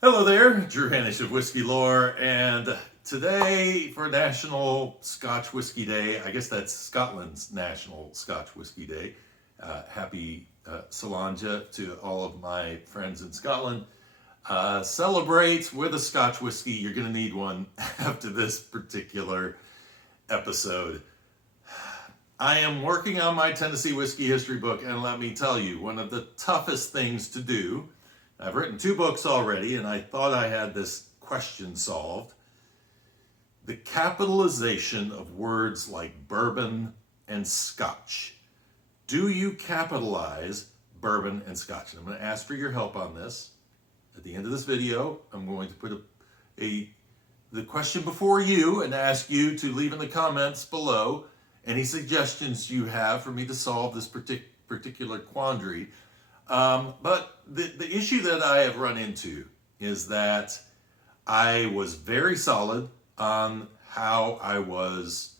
Hello there, Drew Hanish of Whiskey Lore, and today for National Scotch Whiskey Day, I guess that's Scotland's National Scotch Whiskey Day. Happy Slainte to all of my friends in Scotland. Celebrate with a Scotch whiskey. You're going to need one after this particular episode. I am working on my Tennessee whiskey history book, and let me tell you, one of the toughest things to do. I've written 2 books already, and I thought I had this question solved. The capitalization of words like bourbon and Scotch. Do you capitalize bourbon and Scotch? And I'm going to ask for your help on this. At the end of this video, I'm going to put the question before you and ask you to leave in the comments below any suggestions you have for me to solve this particular quandary. But the issue that I have run into is that I was very solid on how I was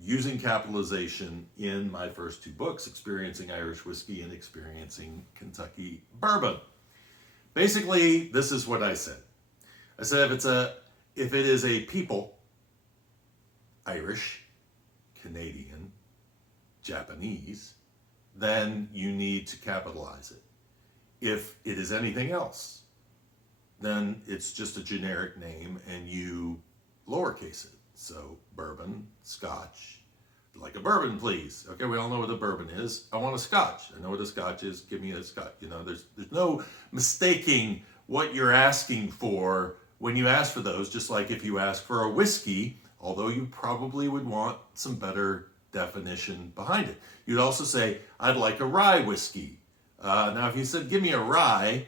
using capitalization in my first 2 books, Experiencing Irish Whiskey and Experiencing Kentucky Bourbon. Basically, this is what I said. I said if it is a people, Irish, Canadian, Japanese, then you need to capitalize it. If it is anything else, then it's just a generic name and you lowercase it. So bourbon, Scotch, like a bourbon please. Okay, we all know what a bourbon is. I want a Scotch. I know what a Scotch is. Give me a Scotch. You know, there's no mistaking what you're asking for when you ask for those, just like if you ask for a whiskey, although you probably would want some better definition behind it. You'd also say, I'd like a rye whiskey. Now, if you said, give me a rye,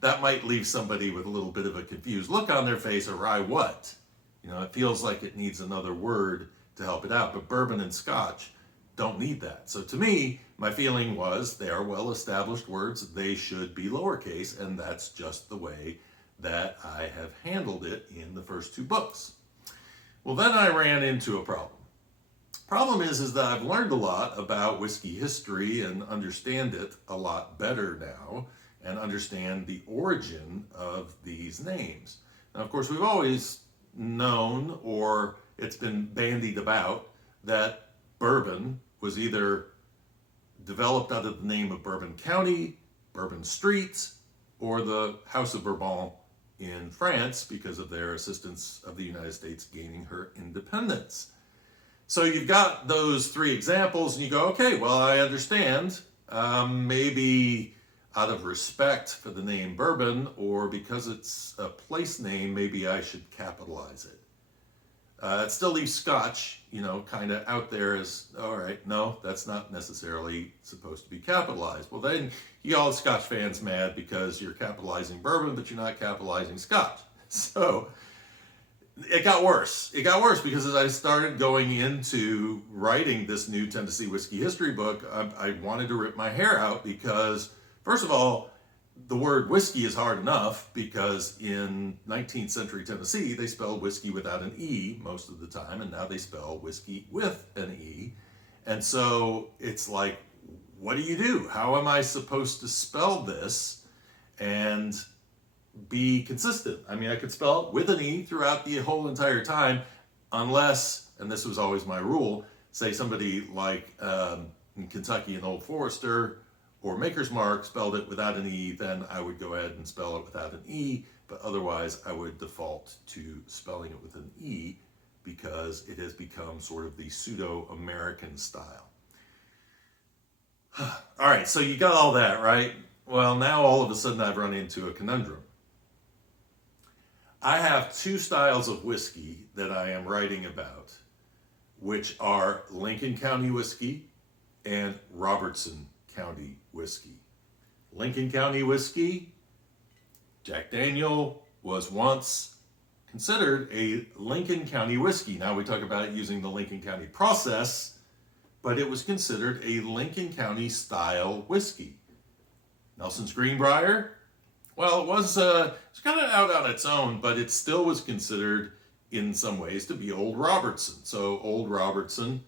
that might leave somebody with a little bit of a confused look on their face. A rye what? You know, it feels like it needs another word to help it out. But bourbon and Scotch don't need that. So to me, my feeling was they are well-established words. They should be lowercase, and that's just the way that I have handled it in the first 2 books. Well, then I ran into a problem. Problem is that I've learned a lot about whiskey history and understand it a lot better now and understand the origin of these names. Now, of course, we've always known, or it's been bandied about, that bourbon was either developed out of the name of Bourbon County, Bourbon Street, or the House of Bourbon in France because of their assistance of the United States gaining her independence. So you've got those 3 examples and you go, okay, well, I understand. Maybe out of respect for the name bourbon or because it's a place name, maybe I should capitalize it. It still leaves Scotch, you know, kind of out there as, all right, no, that's not necessarily supposed to be capitalized. Well, then you all Scotch fans mad because you're capitalizing bourbon, but you're not capitalizing Scotch. So it got worse. It got worse because as I started going into writing this new Tennessee whiskey history book, I wanted to rip my hair out because, first of all, the word whiskey is hard enough because in 19th century Tennessee, they spelled whiskey without an E most of the time, and now they spell whiskey with an E. And so it's like, what do you do? How am I supposed to spell this and be consistent? I mean, I could spell it with an E throughout the whole entire time, unless, and this was always my rule, say somebody like in Kentucky, an Old Forester or Maker's Mark spelled it without an E, then I would go ahead and spell it without an E, but otherwise I would default to spelling it with an E because it has become sort of the pseudo-American style. All right, so you got all that, right? Well, now all of a sudden I've run into a conundrum. I have 2 styles of whiskey that I am writing about, which are Lincoln County whiskey and Robertson County whiskey. Lincoln County whiskey, Jack Daniel was once considered a Lincoln County whiskey. Now we talk about it using the Lincoln County process, but it was considered a Lincoln County style whiskey. Nelson's Greenbrier, well, it was kind of out on its own, but it still was considered in some ways to be Old Robertson. So Old Robertson,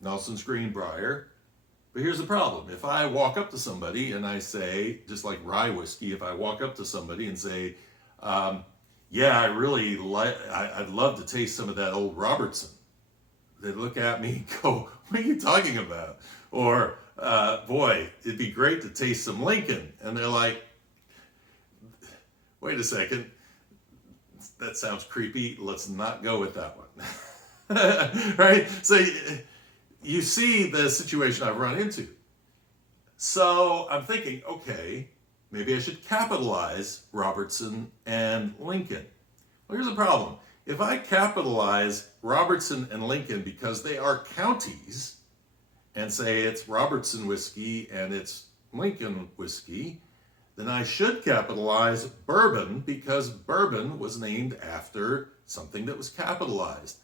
Nelson's Greenbrier, But here's the problem. If I walk up to somebody and I say, just like rye whiskey, if I walk up to somebody and say, yeah, I'd love to taste some of that old Robertson. They look at me and go, what are you talking about? Or, boy, it'd be great to taste some Lincoln. And they're like, wait a second, that sounds creepy. Let's not go with that one. Right? So you see the situation I've run into. So I'm thinking, okay, maybe I should capitalize Robertson and Lincoln. Well, here's the problem. If I capitalize Robertson and Lincoln because they are counties and say it's Robertson whiskey and it's Lincoln whiskey, then I should capitalize Bourbon because Bourbon was named after something that was capitalized.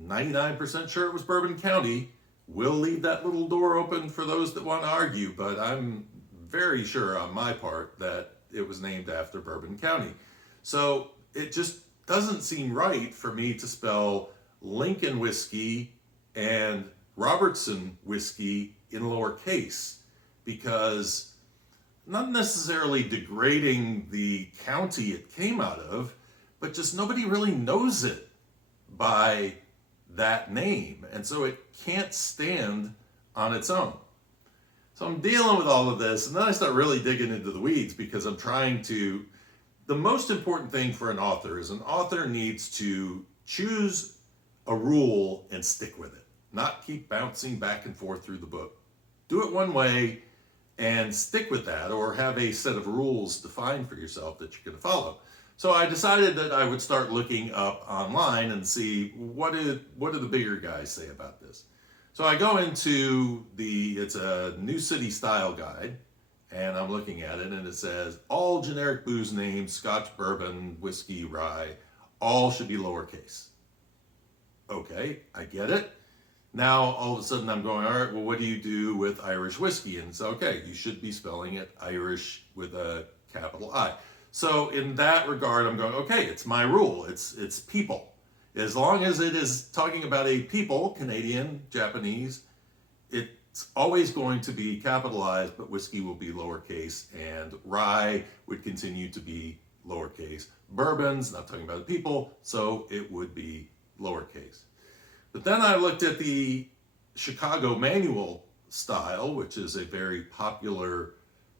99% sure it was Bourbon County. We'll leave that little door open for those that want to argue, but I'm very sure on my part that it was named after Bourbon County. So it just doesn't seem right for me to spell Lincoln whiskey and Robertson whiskey in lowercase, because not necessarily degrading the county it came out of, but just nobody really knows it by that name. And so it can't stand on its own. So I'm dealing with all of this, and then I start really digging into the weeds because I'm trying to. The most important thing for an author is an author needs to choose a rule and stick with it, not keep bouncing back and forth through the book. Do it one way and stick with that, or have a set of rules defined for yourself that you're going to follow. So I decided that I would start looking up online and see what do the bigger guys say about this. So I go into it's a New City Style Guide, and I'm looking at it, and it says all generic booze names, Scotch, bourbon, whiskey, rye, all should be lowercase. Okay, I get it. Now, all of a sudden I'm going, all right, well, what do you do with Irish whiskey? And so, okay, you should be spelling it Irish with a capital I. So in that regard, I'm going, okay, it's my rule. It's people. As long as it is talking about a people, Canadian, Japanese, it's always going to be capitalized, but whiskey will be lowercase, and rye would continue to be lowercase. Bourbon's not talking about the people, so it would be lowercase. But then I looked at the Chicago Manual style, which is a very popular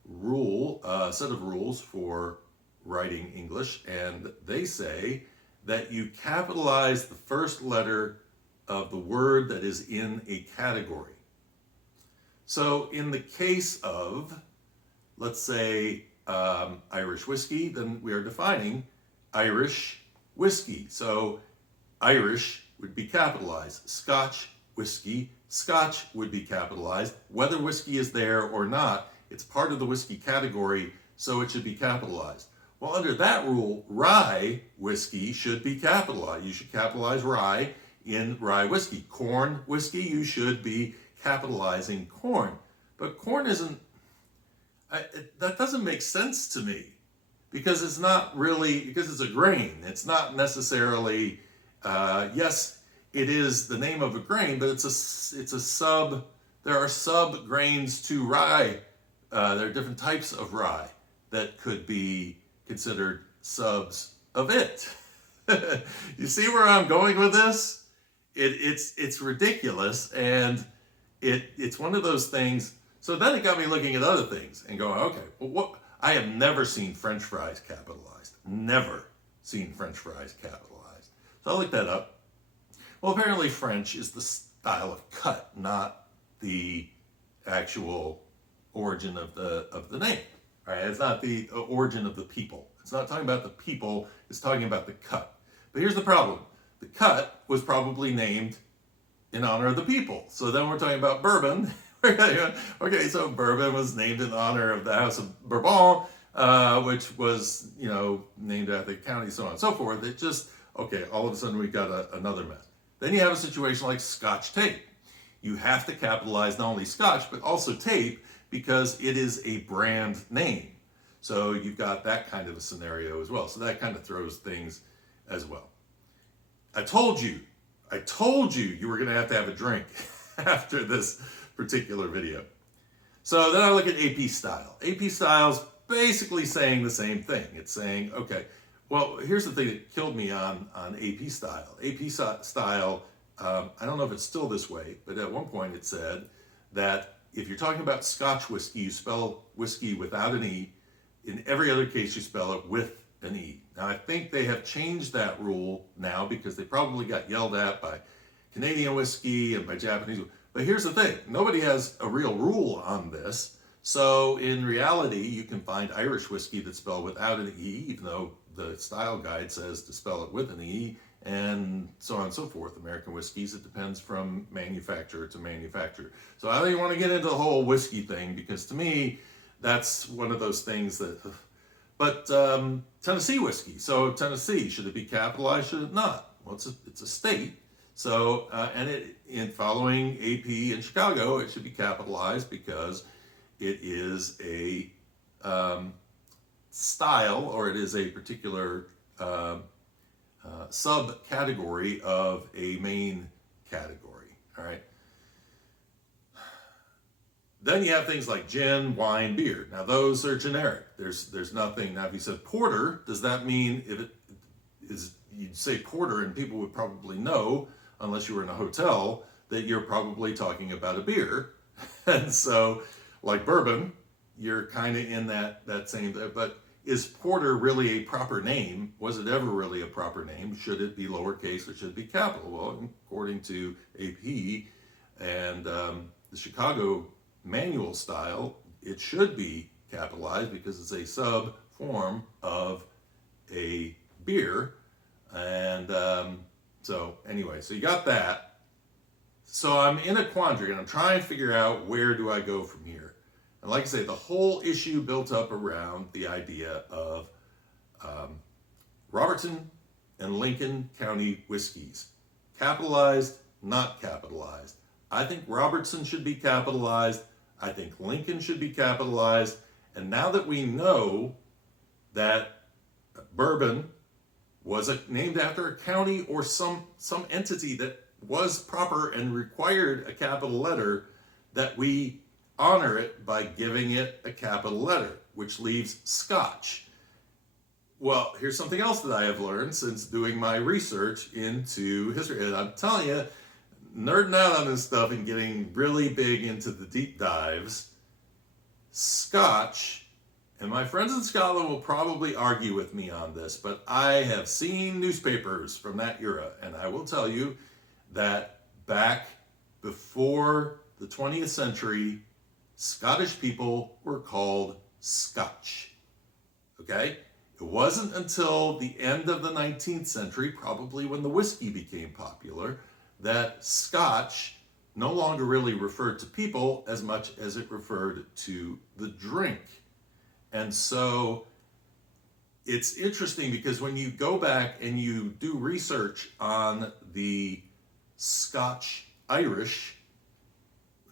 set of rules for writing English, and they say that you capitalize the first letter of the word that is in a category. So in the case of, let's say, Irish whiskey, then we are defining Irish whiskey. So Irish would be capitalized. Scotch whiskey, Scotch would be capitalized. Whether whiskey is there or not, it's part of the whiskey category, so it should be capitalized. Well, under that rule, rye whiskey should be capitalized. You should capitalize rye in rye whiskey. Corn whiskey, you should be capitalizing corn. But corn that doesn't make sense to me, because it's a grain. It's not necessarily, yes, it is the name of a grain, but there are sub grains to rye. There are different types of rye that could be considered subs of it. You see where I'm going with this? It's ridiculous, and it's one of those things. So then it got me looking at other things and going, okay, well, I have never seen French fries capitalized. Never seen French fries capitalized. So I looked that up. Well, apparently French is the style of cut, not the actual origin of the name. All right, it's not the origin of the people. It's not talking about the people, it's talking about the cut. But here's the problem. The cut was probably named in honor of the people. So then we're talking about bourbon. Okay, so bourbon was named in honor of the House of Bourbon, which was, named after the county, so on and so forth. It just, okay, all of a sudden we've got another mess. Then you have a situation like Scotch tape. You have to capitalize not only Scotch, but also tape, because it is a brand name. So you've got that kind of a scenario as well. So that kind of throws things as well. I told you you were going to have a drink after this particular video. So then I look at AP style. AP style is basically saying the same thing. It's saying, okay, well, here's the thing that killed me on AP style. AP style, I don't know if it's still this way, but at one point it said that if you're talking about Scotch whiskey, you spell whiskey without an E. In every other case, you spell it with an E. Now, I think they have changed that rule now because they probably got yelled at by Canadian whiskey and by Japanese. But here's the thing, nobody has a real rule on this. So in reality, you can find Irish whiskey that's spelled without an E, even though the style guide says to spell it with an E, and so on and so forth. American whiskeys, it depends from manufacturer to manufacturer. So I don't even want to get into the whole whiskey thing, because to me, that's one of those things that... But Tennessee whiskey. So Tennessee, should it be capitalized? Should it not? Well, it's a state. So, and in following AP in Chicago, it should be capitalized because it is a style, or it is a particular subcategory of a main category. All right. Then you have things like gin, wine, beer. Now those are generic. There's nothing. Now if you said porter, does that mean if it is, you'd say porter and people would probably know, unless you were in a hotel, that you're probably talking about a beer. And so like bourbon, you're kind of in that same, but is porter really a proper name? Was it ever really a proper name? Should it be lowercase or should it be capital? Well, according to AP and the Chicago manual style, it should be capitalized because it's a sub form of a beer. And so anyway, so you got that. So I'm in a quandary and I'm trying to figure out, where do I go from here? And like I say, the whole issue built up around the idea of Robertson and Lincoln County whiskeys. Capitalized, not capitalized. I think Robertson should be capitalized. I think Lincoln should be capitalized. And now that we know that Bourbon was named after a county or some entity that was proper and required a capital letter, that we honor it by giving it a capital letter, which leaves Scotch. Well, here's something else that I have learned since doing my research into history. And I'm telling you, nerding out on this stuff and getting really big into the deep dives, Scotch, and my friends in Scotland will probably argue with me on this, but I have seen newspapers from that era, and I will tell you that back before the 20th century, Scottish people were called Scotch. Okay? It wasn't until the end of the 19th century, probably when the whiskey became popular, that Scotch no longer really referred to people as much as it referred to the drink. And so it's interesting because when you go back and you do research on the Scotch Irish,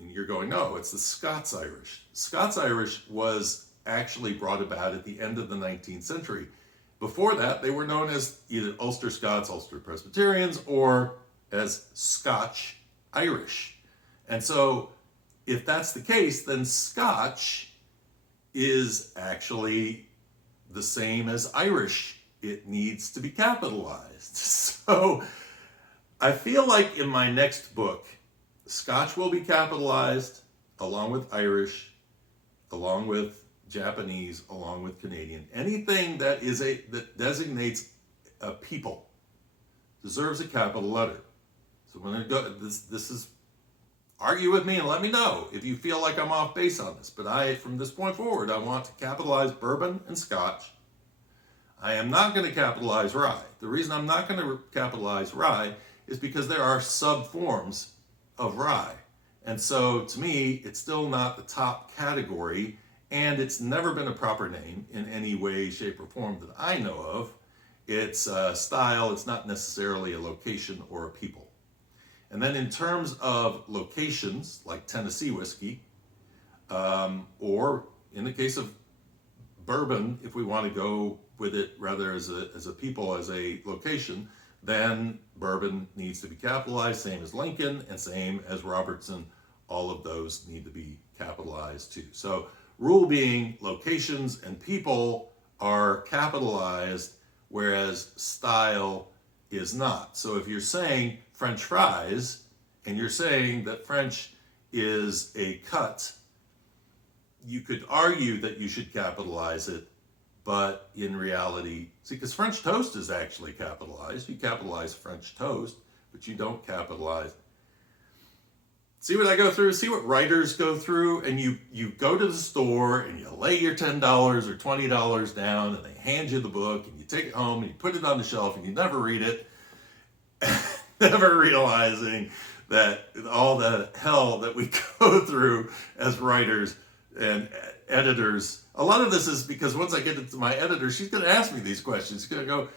you're going, no, it's the Scots Irish. Scots Irish was actually brought about at the end of the 19th century. Before that, they were known as either Ulster Scots, Ulster Presbyterians, or as Scotch Irish. And so if that's the case, then Scotch is actually the same as Irish. It needs to be capitalized. So I feel like in my next book, Scotch will be capitalized along with Irish, along with Japanese, along with Canadian. Anything that that designates a people deserves a capital letter. So when I go, this is, argue with me and let me know if you feel like I'm off base on this. But from this point forward, I want to capitalize bourbon and Scotch. I am not going to capitalize rye. The reason I'm not going to capitalize rye is because there are sub-forms of rye. And so to me, it's still not the top category, and it's never been a proper name in any way, shape, or form that I know of. It's a style, it's not necessarily a location or a people. And then in terms of locations, like Tennessee whiskey, or in the case of bourbon, if we want to go with it rather as a people, as a location, then bourbon needs to be capitalized, same as Lincoln and same as Robertson. All of those need to be capitalized too. So rule being locations and people are capitalized, whereas style is not. So if you're saying French fries and you're saying that French is a cut, you could argue that you should capitalize it, but in reality, see, because French toast is actually capitalized. You capitalize French toast, but you don't capitalize. See what I go through? See what writers go through? And you go to the store and you lay your $10 or $20 down and they hand you the book and you take it home and you put it on the shelf and you never read it, never realizing that all the hell that we go through as writers and editors. A lot of this is because once I get it to my editor, she's going to ask me these questions. She's going to go,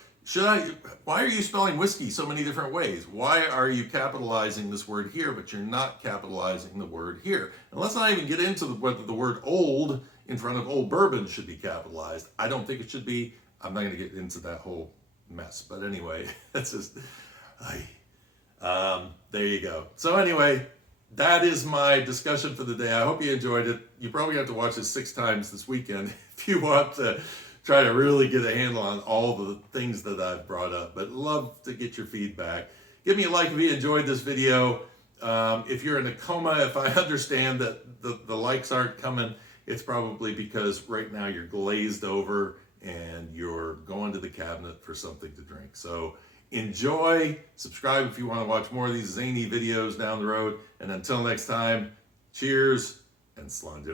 why are you spelling whiskey so many different ways? Why are you capitalizing this word here, but you're not capitalizing the word here? And let's not even get into whether the word old in front of old bourbon should be capitalized. I don't think it should be. I'm not going to get into that whole mess. But anyway, that's just, there you go. So anyway, that is my discussion for the day. I hope you enjoyed it. You probably have to watch this 6 times this weekend if you want to try to really get a handle on all the things that I've brought up. But love to get your feedback. Give me a like if you enjoyed this video. If you're in a coma, if I understand that the likes aren't coming, it's probably because right now you're glazed over and you're going to the cabinet for something to drink. So enjoy, subscribe if you want to watch more of these zany videos down the road. And until next time, cheers and Slainte.